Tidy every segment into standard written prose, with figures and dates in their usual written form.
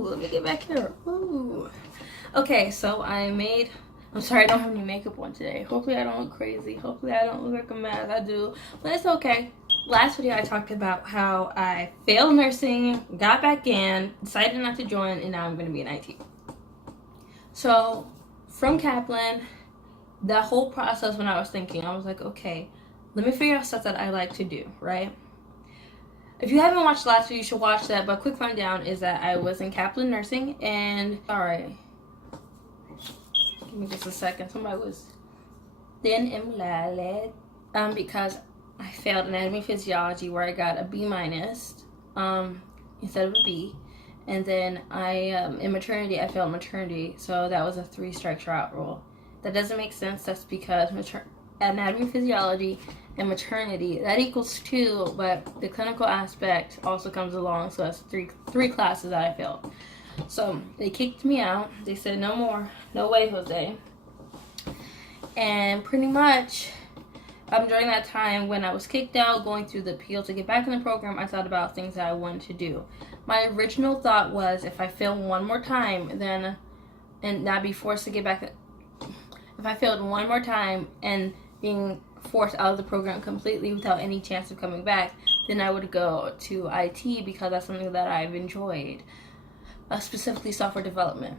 Ooh, let me get back here. Ooh. Okay, so I'm sorry I don't have any makeup on today. Hopefully I don't look crazy. Hopefully I don't look like a mess. I do. But it's okay. Last video I talked about how I failed nursing, got back in, decided not to join, and now I'm going to be in IT. So from Kaplan, that whole process when I was thinking, I was like, okay, let me figure out stuff that I like to do, right? If you haven't watched the last video, you should watch that. But quick rundown is that I was in Kaplan nursing, and sorry, give me just a second. Somebody was then because I failed anatomy physiology where I got a B minus instead of a B, and then in maternity I failed maternity, so that was a 3-strike trout rule. That doesn't make sense. That's because anatomy physiology and maternity, that equals 2, but the clinical aspect also comes along, so that's three classes that I failed. So they kicked me out. They said no more, no way, Jose. And pretty much during that time when I was kicked out, going through the appeal to get back in the program, I thought about things that I wanted to do. My original thought was if I fail one more time, then and not be forced to get back. If I failed one more time and being forced out of the program completely without any chance of coming back, then I would go to IT because that's something that I've enjoyed, specifically software development.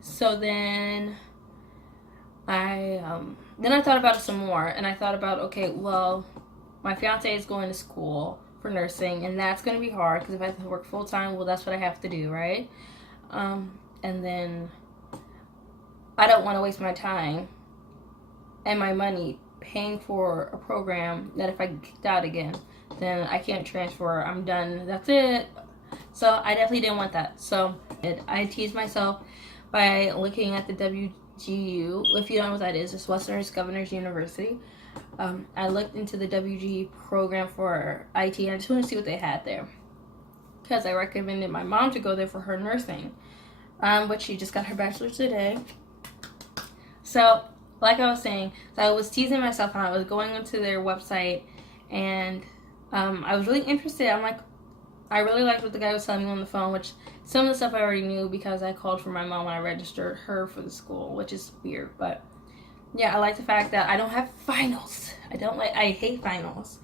So then I thought about it some more, and I thought about, okay, well, my fiance is going to school for nursing, and that's going to be hard because if I have to work full time, well, that's what I have to do, right? And then I don't want to waste my time and my money paying for a program that if I get kicked out again, then I can't transfer. I'm done. That's it. So I definitely didn't want that. So I teased myself by looking at the WGU. If you don't know what that is, it's Western Governors University. I looked into the WGU program for IT, and I just want to see what they had there because I recommended my mom to go there for her nursing, but she just got her bachelor's today. So like I was saying, so I was teasing myself and I was going onto their website, and I was really interested. I'm like, I really liked what the guy was telling me on the phone, which some of the stuff I already knew because I called for my mom when I registered her for the school, which is weird. But yeah, I like the fact that I don't have finals. I hate finals.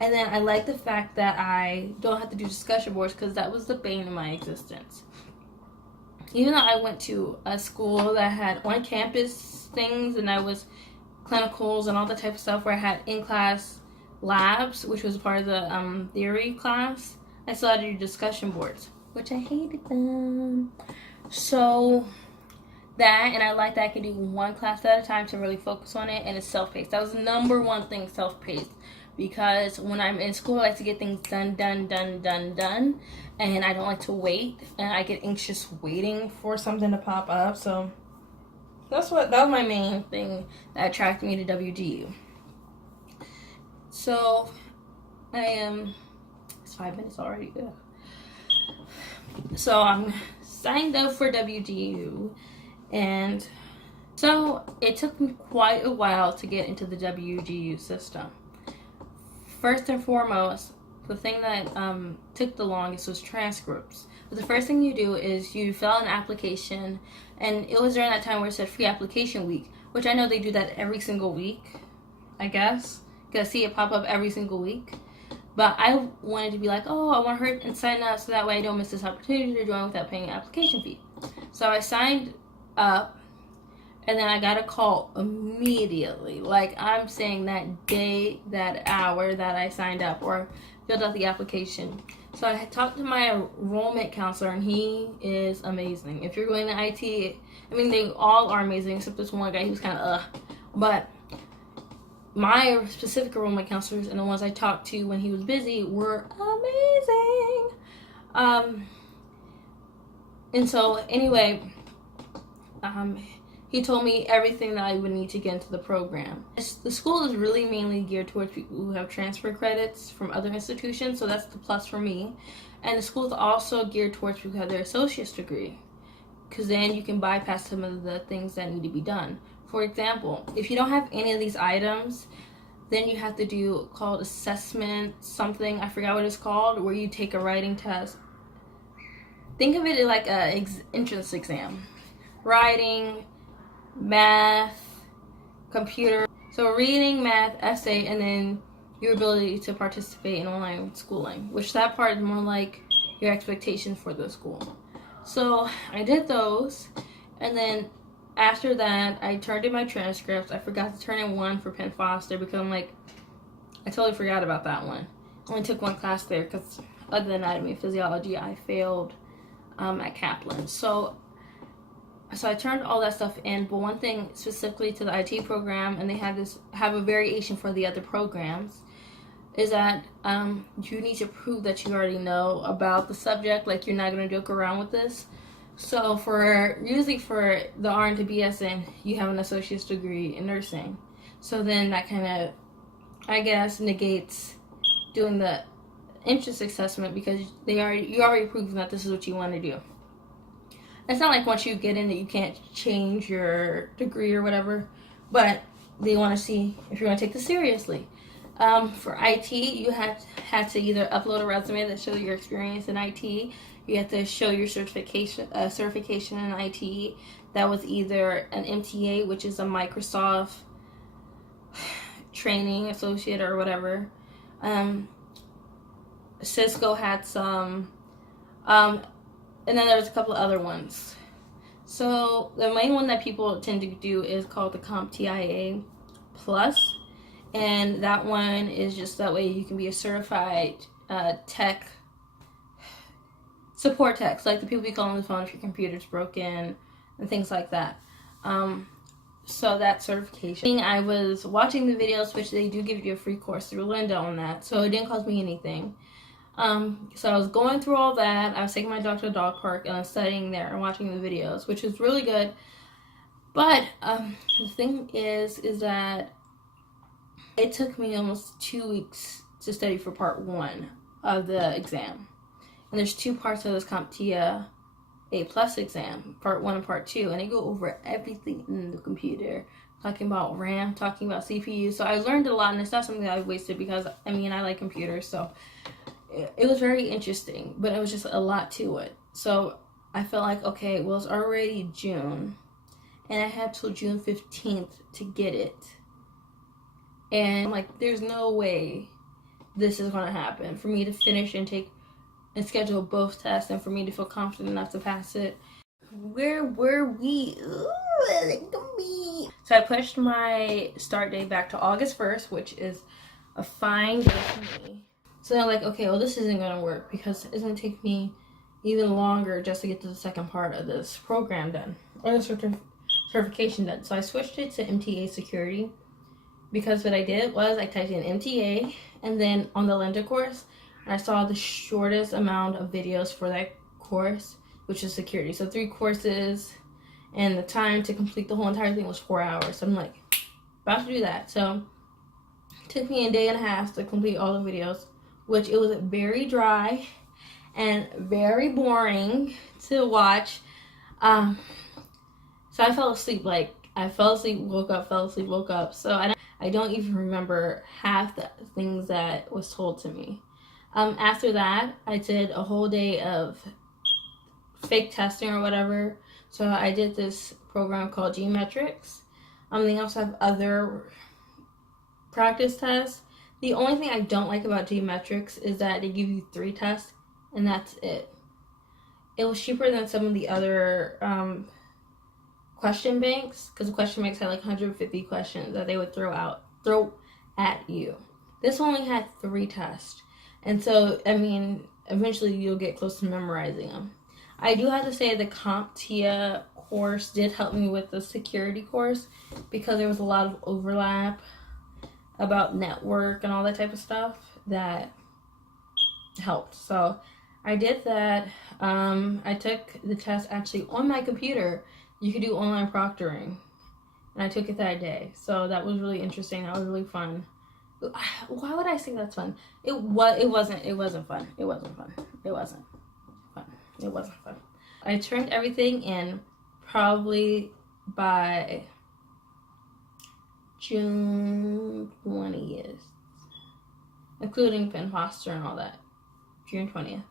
And then I like the fact that I don't have to do discussion boards because that was the bane of my existence. Even though I went to a school that had on-campus things and I was clinicals and all that type of stuff where I had in-class labs, which was part of the theory class, I still had to do discussion boards, which I hated them. So that, and I like that I can do one class at a time to really focus on it, and it's self-paced. That was the number one thing, self-paced. Because when I'm in school, I like to get things done, and I don't like to wait, and I get anxious waiting for something to pop up. So that was my main thing that attracted me to WGU. So it's 5 minutes already. Ugh. So I'm signed up for WGU, and so it took me quite a while to get into the WGU system. First and foremost, the thing that took the longest was transcripts. But the first thing you do is you fill out an application, and it was during that time where it said free application week, which I know they do that every single week, I guess. Because I see it pop up every single week. But I wanted to be like, oh, I want to hurry and sign up so that way I don't miss this opportunity to join without paying an application fee. So I signed up. And then I got a call immediately. Like I'm saying that day, that hour that I signed up or filled out the application. So I talked to my enrollment counselor, and he is amazing. If you're going to IT, I mean, they all are amazing except this one guy. He was kind of But my specific enrollment counselors and the ones I talked to when he was busy were amazing. And so anyway, he told me everything that I would need to get into the program. The school is really mainly geared towards people who have transfer credits from other institutions, so that's the plus for me. And the school is also geared towards people who have their associate's degree, because then you can bypass some of the things that need to be done. For example, if you don't have any of these items, then you have to do called assessment something, I forgot what it's called, where you take a writing test. think of it like a entrance exam. Writing, math, computer. So reading, math, essay, and then your ability to participate in online schooling, which that part is more like your expectations for the school. So I did those, and then after that, I turned in my transcripts. I forgot to turn in one for Penn Foster because I'm like, I totally forgot about that one. I only took one class there because other than anatomy and physiology, I failed at Kaplan. So I turned all that stuff in, but one thing specifically to the IT program, and they have a variation for the other programs, is that you need to prove that you already know about the subject. Like, you're not going to joke around with this. So usually for the RN to BSN, you have an associate's degree in nursing. So then that kind of, I guess, negates doing the interest assessment because you already proven that this is what you want to do. It's not like once you get in it, you can't change your degree or whatever, but they want to see if you're going to take this seriously. For IT, you had to either upload a resume that shows your experience in IT. You have to show your certification in IT. That was either an MTA, which is a Microsoft training associate or whatever. Cisco had some, and then there was a couple of other ones. So the main one that people tend to do is called the CompTIA Plus, and that one is just that way you can be a certified tech support tech, so like the people you call on the phone if your computer's broken and things like that. So that certification. I was watching the videos, which they do give you a free course through Linda on that, so it didn't cost me anything. So I was going through all that. I was taking my dog to the dog park and I was studying there and watching the videos, which was really good. But the thing is that it took me almost 2 weeks to study for part 1 of the exam. And there's 2 parts of this CompTIA A+ exam, part 1 and part 2, and they go over everything in the computer, talking about RAM, talking about CPU. So I learned a lot, and it's not something that I wasted because, I mean, I like computers, so it was very interesting, but it was just a lot to it. So I felt like, okay, well, it's already June, and I have till June 15th to get it. And I'm like, there's no way this is going to happen for me to finish and schedule both tests and for me to feel confident enough to pass it. Where were we? Ooh, look at me. So I pushed my start date back to August 1st, which is a fine day for me. So I'm like, okay, well, this isn't going to work because it's going to take me even longer just to get to the second part of this program done, or the certification done. So I switched it to MTA security because what I did was I typed in MTA and then on the Linda course, I saw the shortest amount of videos for that course, which is security. So 3 courses, and the time to complete the whole entire thing was 4 hours. So I'm like, about to do that. So it took me a day and a half to complete all the videos, which it was very dry and very boring to watch. So I fell asleep. Like, I fell asleep, woke up, fell asleep, woke up. So I don't even remember half the things that was told to me. After that, I did a whole day of fake testing or whatever. So I did this program called Geometrics. They also have other practice tests. The only thing I don't like about Geometrics is that they give you 3 tests, and that's it. It was cheaper than some of the other question banks, because the question banks had like 150 questions that they would throw at you. This only had 3 tests. And so, I mean, eventually you'll get close to memorizing them. I do have to say the CompTIA course did help me with the security course because there was a lot of overlap about network and all that type of stuff that helped. So I did that. I took the test actually on my computer. You could do online proctoring, and I took it that day. So that was really interesting. That was really fun. Why would I say that's fun? It wasn't fun. It wasn't fun. I turned everything in probably by June 20th, including Penn Foster and all that. June 20th.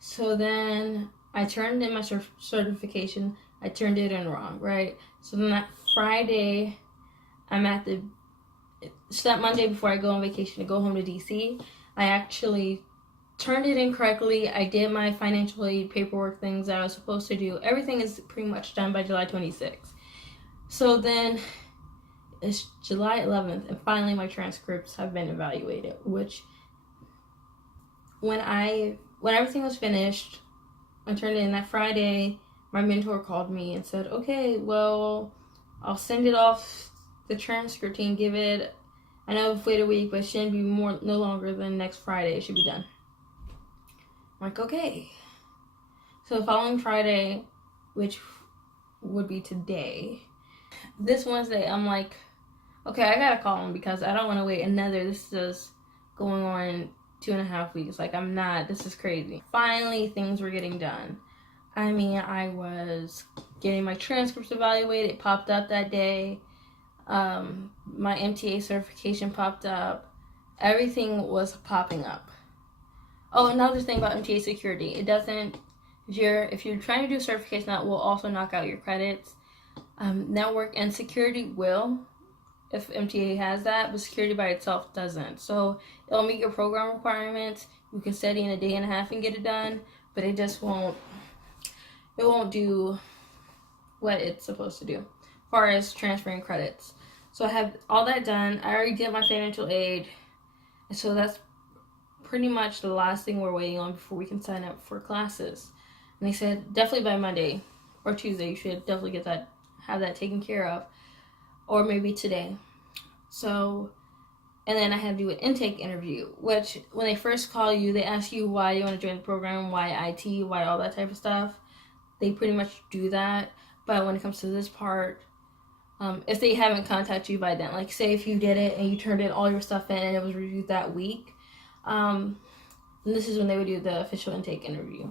So then I turned in my certification. I turned it in wrong, right? So then that Friday, so that Monday before I go on vacation to go home to DC, I actually turned it in correctly. I did my financial aid paperwork things that I was supposed to do. Everything is pretty much done by July 26th. So then it's July 11th, and finally my transcripts have been evaluated, which when everything was finished, I turned it in that Friday. My mentor called me and said, okay, well, I'll send it off the transcript and give it, I know I've waited a week, but it shouldn't be no longer than next Friday. It should be done. I'm like, okay. So the following Friday, which would be today, this Wednesday, I'm like, okay, I gotta call him because I don't want to wait another. This is going on 2.5 weeks. Like, this is crazy. Finally, things were getting done. I mean, I was getting my transcripts evaluated. It popped up that day. My MTA certification popped up. Everything was popping up. Oh, another thing about MTA security. It doesn't, if you're trying to do certification, that will also knock out your credits. Network and security will, if MTA has that, but security by itself doesn't. So it'll meet your program requirements. You can study in a day and a half and get it done, but it just won't do what it's supposed to do as far as transferring credits. So I have all that done. I already did my financial aid, and so that's pretty much the last thing we're waiting on before we can sign up for classes. And they said definitely by Monday or Tuesday you should definitely have that taken care of, or maybe today. So, and then I have to do an intake interview, which when they first call you, they ask you why you want to join the program, why IT, why all that type of stuff. They pretty much do that. But when it comes to this part, if they haven't contacted you by then, like say if you did it and you turned in all your stuff in and it was reviewed that week, and this is when they would do the official intake interview,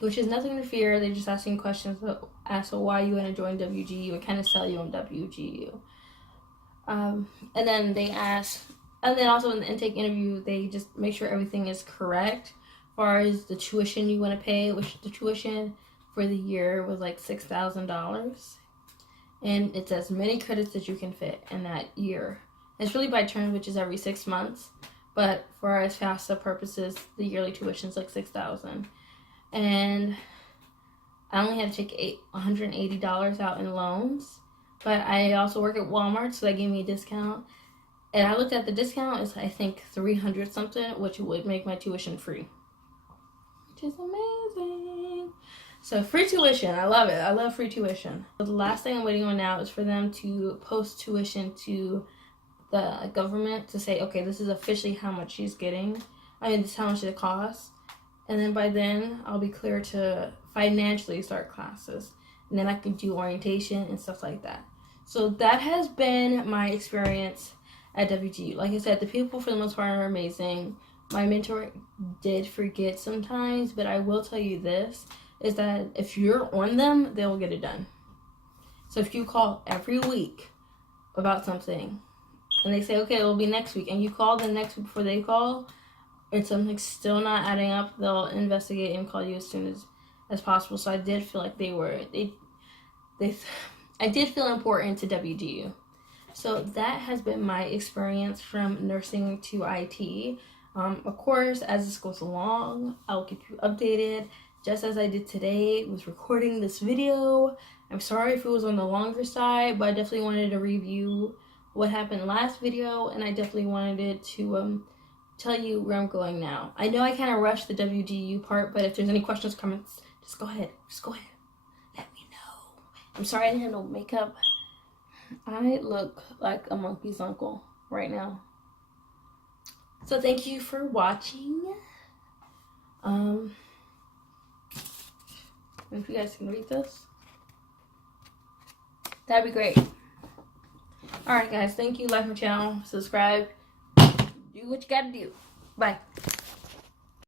which is nothing to fear. They're just asking questions that ask why you want to join WGU and kind of sell you on WGU. And then they ask, and then also in the intake interview, they just make sure everything is correct as far as the tuition you want to pay, which the tuition for the year was like $6,000. And it's as many credits as you can fit in that year. It's really by turn, which is every 6 months. But for as FAFSA purposes, the yearly tuition is like $6,000. And I only had to take $180 out in loans. But I also work at Walmart, so they gave me a discount. And I looked at the discount, it's I think $300 something, which would make my tuition free. Which is amazing. So free tuition, I love it. I love free tuition. The last thing I'm waiting on now is for them to post tuition to the government to say, okay, this is officially how much she's getting. This is how much it costs. And then by then, I'll be clear to financially start classes. And then I can do orientation and stuff like that. So that has been my experience at WGU. Like I said, the people for the most part are amazing. My mentor did forget sometimes, but I will tell you this, is that if you're on them, they'll get it done. So if you call every week about something, and they say, okay, it'll be next week, and you call them next week before they call, and something's still not adding up, they'll investigate and call you as soon as possible. So I did feel like I did feel important to WGU. So that has been my experience from nursing to IT. Of course, as this goes along, I'll keep you updated, just as I did today with recording this video. I'm sorry if it was on the longer side, but I definitely wanted to review what happened last video, and I definitely wanted to tell you where I'm going now. I know I kind of rushed the WGU part, but if there's any questions, comments, just go ahead. Let me know. I'm sorry I didn't have no makeup. I look like a monkey's uncle right now. So thank you for watching. If you guys can read this, that'd be great. Alright guys, thank you. Like my channel, subscribe, do what you gotta do. Bye.